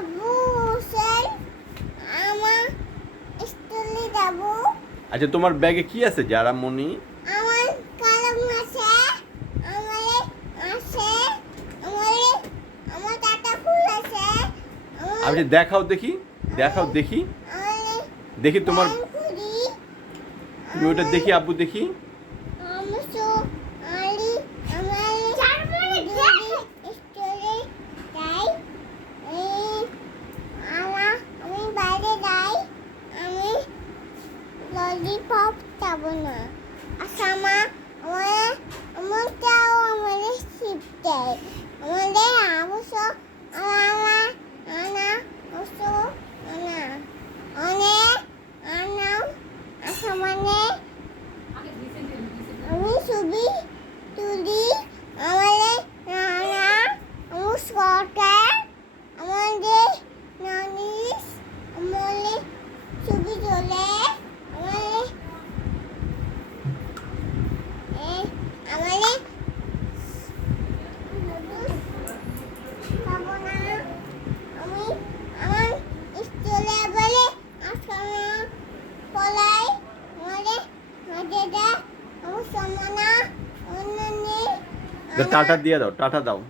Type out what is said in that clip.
আবু হোসেন আমার স্কুলে যাব। আচ্ছা তোমার ব্যাগে কি আছে জারামণি? আমার কলম আছে, আমার আছে, আমার টাটা ফুল আছে, আপনি দেখাও দেখি, দেখাও দেখি, আমার দেখি তোমার, কুড়ি, তুমি ওটা দেখি আব্বু দেখি। আমার সো আলি আমার স্কুলে যাই, আমি বাইরে যাই, আমি ললিপপ খাবো না। আসামা আমারটাও আমাদের শিফট দেয়, আমাদের অবশ্য আনা আনা অবশ্য আনা অনেক আনা আসামানে আমি ছবি তুলি, আমাদের নানা আমার সরকার আমাদের নানিস আমাদের ছবি তোলে, আমাদের আমাদের খাবো না। আমি আমার স্কুলে বলে আসামা পলাই আমাদের মাঝে আমার সমানা অন্য নেই। টাটা দিয়ে দাও, টাটা দাও।